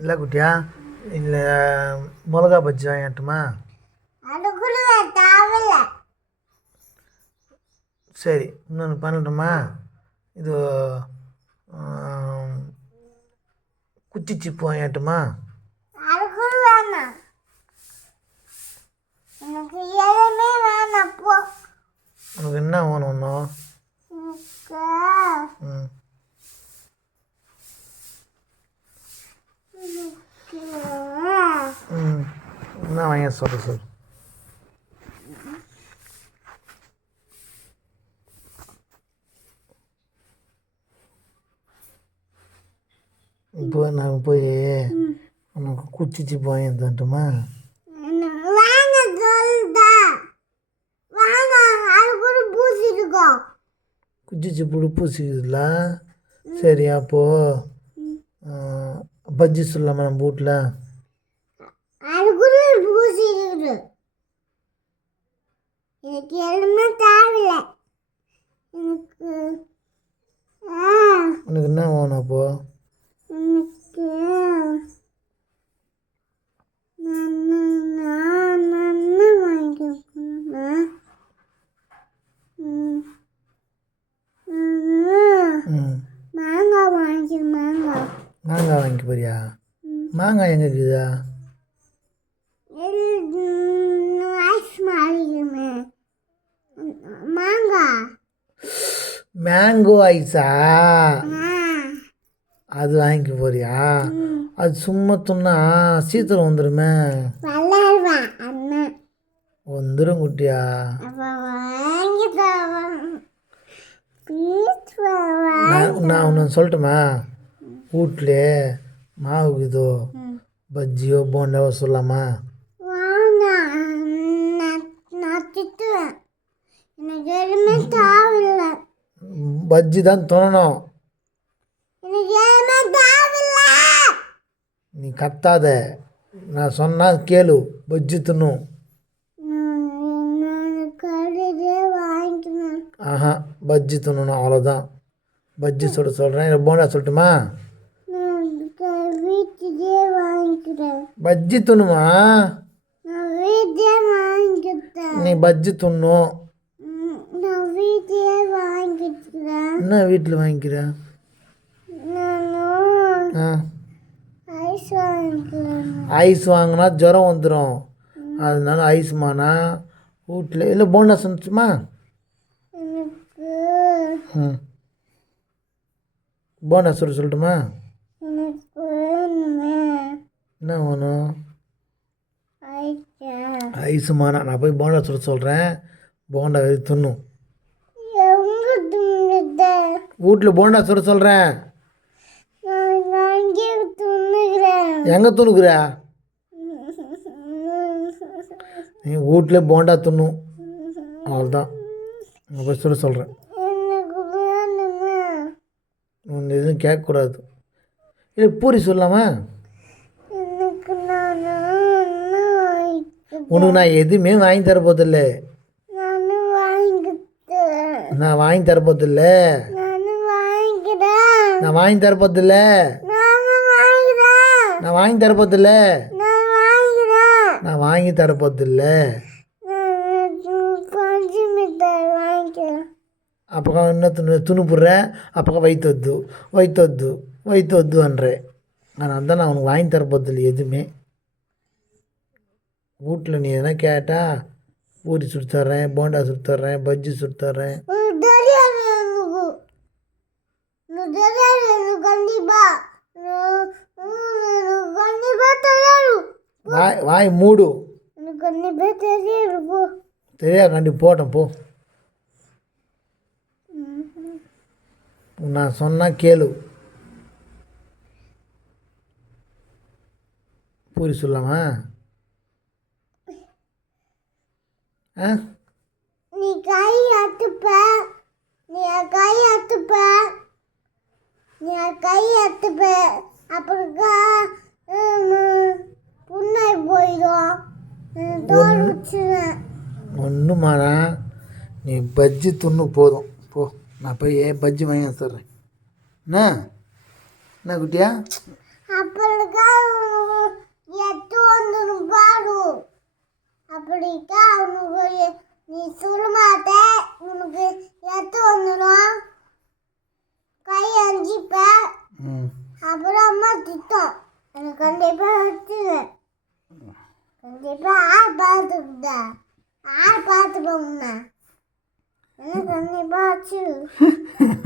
இல்லை குட்டியா, இல்லை மிளகா பஜ்ஜி வாங்கட்டுமா? சரி, இன்னொன்று பண்ணட்டுமா? இது குச்சி சிப்பு வாங்கட்டுமா? உனக்கு என்ன வேணும் இன்னும்? என்ன வாங்க சொல்லு. இப்போ நான் போய் உனக்கு குச்சி சிப்பு வாங்கி தரட்டுமா? குச்சி சிப்பு பூசிக்குதுல. சரி, அப்போது பஜ்ஜி சொல்லலாமா நம்ம வீட்டில்? உனக்கு என்ன வேணும் அப்போது? மாங்காய் வாங்கி போறியா? மாங்காய் எங்கே இருக்குதா? மேங்கோ ஐஸா? அது வாங்கி போறியா? அது சும்மா துண்ணா சீத்தலம் வந்துடுமே. வந்துடும் குட்டியா. நான் ஒன்று சொல்லட்டுமா? வீட்டிலே மாவு இதோ பஜ்ஜியோ போண்டாவோ சொல்லலாமா? பஜ்ஜி தான் தோணணும். நீ கத்தாத, நான் சொன்னால் கேளு. பஜ்ஜி தின்னும். ஆஹா, பஜ்ஜி தின்னணும், அவ்வளோதான். பஜ்ஜி சொல்கிறேன். போண்டா சொல்லட்டுமா? பஜ்ஜி தின்னுமா? நீ பஜ்ஜி தின்னும். என்ன வீட்டில் வாங்கிக்கிற? ஐஸ் வாங்கினா ஜுரம் வந்துடும். அதனால ஐஸ் மானா வீட்டில் இல்லை. போண்டா சொன்னிச்சுமா? போண்டா சொல்லட்டுமா? என்ன வேணும்? ஐஸ் மானா. நான் போய் போண்டா சொல்கிறேன். போண்டா எது தின்னும். வீட்டில் போண்டா சொல்கிறேன். எங்கே துணுக்குற? நீ வீட்டில் போண்டா தின்னும், அவ்வளோதான். அங்கே போய் சொல்கிறேன். ஒன்று எதுவும் கேட்கக்கூடாது. இல்லை பூரி சொல்லலாமா? உனக்கு நான் எதுவுமே வாங்கி தரப்போதில்லை. நான் வாங்கி தரப்போதில்ல. நான் வாங்கி தரப்போதில்ல. நான் வாங்கி தரப்போதில்ல. நான் வாங்கி தரப்போதில்ல. அப்போ என்ன துணுப்புடுற? அப்போ வயிற்று அன்றேன். ஆனால் தான் நான் உனக்கு வாங்கி தரப்போதில்லை எதுவுமே. வீட்டில் நீ எதனா கேட்டால் பூரி சுட்டு தர்றேன், போண்டா சுட்டு தர்றேன், பஜ்ஜி சுட்டு தர்றேன். வாய் மூடு. தெரியாது, கண்டி போட்டேன் போ. நான் சொன்னால் கேளு. பூரி சொல்லலாமா? நீ கை அத்துப்ப. அப்புறம் புண்ணாய் போயிடும். ஒன்றுமாடா, நீ பஜ்ஜி துண்ணு போதும் போ. நான் போய் பஜ்ஜி வாங்கி தர்றேன். என்ன குட்டியா? அப்புறம்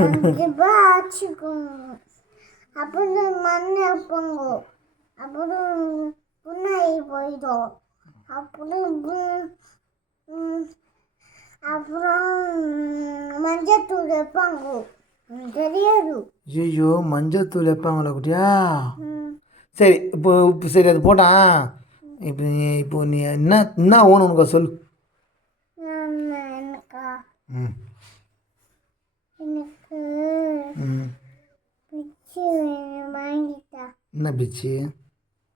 5 ரூபாய் ஆச்சுக்கோங்க. அப்புறம் மண் வைப்பாங்க. அப்புறம் புண்ணாகி போயிடும். அப்புறம் அப்புறம் மஞ்சத்தூள் வைப்பாங்க. தெரியாது. ஐயோ மஞ்சத்தூள் வைப்பாங்களா குட்டியா? சரி இப்போ சரி அது போட்டான். இப்போ நீ என்ன ஓணும் உனக்கு சொல்லு. எனக்கா ம் எனக்கு ம் பிச்சு வாங்கிட்டா. என்ன பிச்சு?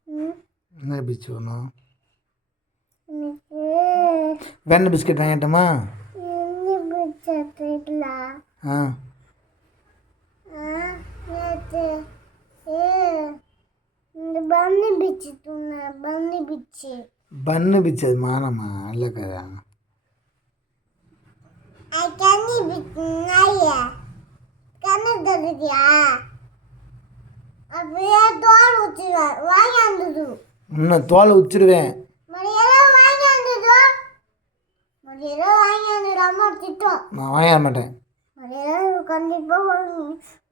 ம், என்ன பிச்சு வேணும்? எனக்கு வெண்ணெய் பிஸ்கட் வாங்கிட்டோமா? எண்ணி பிடிச்சதுல ஆ நேற்று இந்த பன்னி பிச்சு தூங்க பன்னி பிச்சு பன்னு பிச்சு அது மானமா இல்லை கதா. கண்ணி பிச்சு நாய கண்ணு தருதியா அப்படியே தோல் ஊற்றிடுவேன் வாங்கியாந்துடு. இன்னும் தோலை உச்சிடுவேன். மடியெல்லாம் வாங்கியாந்துடு. மடியெல்லாம் வாங்கியாந்துடு. அம்மா திட்டம். நான் வாங்க மாட்டேன். மடியெல்லாம் கண்டிப்பாக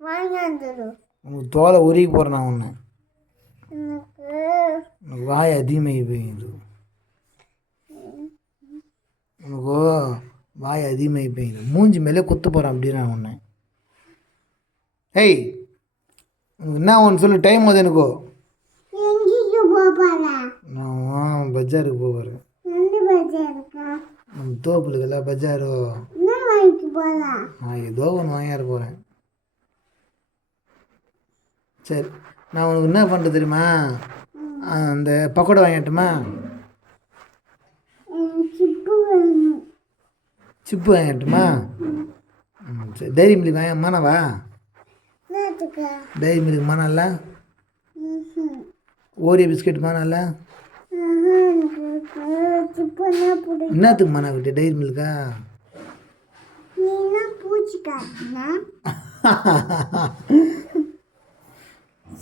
வாங்கியாந்துடு. உனக்கு தோலை உருகி போகிறேன் நான் ஒன்று. எனக்கு உனக்கு வாய் அதிகமாகி போயிடுது. உனக்கு வாய் அதிகமாகி போயிடுது. மூஞ்சி மேலே குத்த போகிறேன் அப்படி நான் ஒன்று. ஏய் உனக்கு என்ன ஒன்று சொல்லு. டைம் ஆகுது எனக்கு. எங்கேக்கு போப்பாங்க? நான் பஜாருக்கு போகிறேன். ரெண்டு பஜ்ஜி இருக்கா? நம்ம தோப்புலுக்கெல்ல பஜாரு. என்ன வாங்கிட்டு போகலாம்? நான் ஏதோ ஒன்று வாங்கிட போகிறேன். சரி நான் உனக்கு என்ன பண்ணுறது தெரியுமா? அந்த பக்கோடா வாங்கிட்டுமா? எனக்கு சிப்பு வேணும். சிப்பு வாங்கிட்டுமா? சரி டைரி மில்க் வாங்க மானவா? என்னத்துக்கு? டைரி மில்க் மானல்ல? ம்ஹும். ஓரியோ பிஸ்கெட் மானல்ல? எனக்கு சிப்புன்னா பிடிக்கும். என்னத்துக்கு மானா விட்டு டைரி மில்கா? நீ என்ன பூச்சி காட்டினா?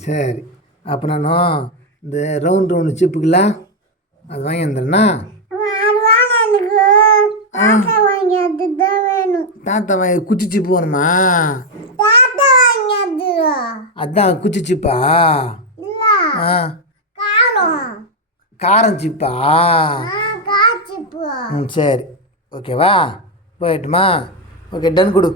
சரி அப்போ நானும் இந்த ரவுண்டு சிப்புக்குல அது வாங்கி வந்துடுறேண்ணா. அது வாங்க எனக்கு தாத்தா வாங்கி அதுதான் வேணும். தாத்தா வாங்கி குச்சி சிப்பு வேணுமா? தாத்தா வாங்கி அது அதான் குச்சி சிப்பா? இல்ல ஆ காலம் காரம் சிப்பா? காய்ச்சிப்பு. ம் சரி ஓகேவா போயிட்டுமா? ஓகே டன் கொடு.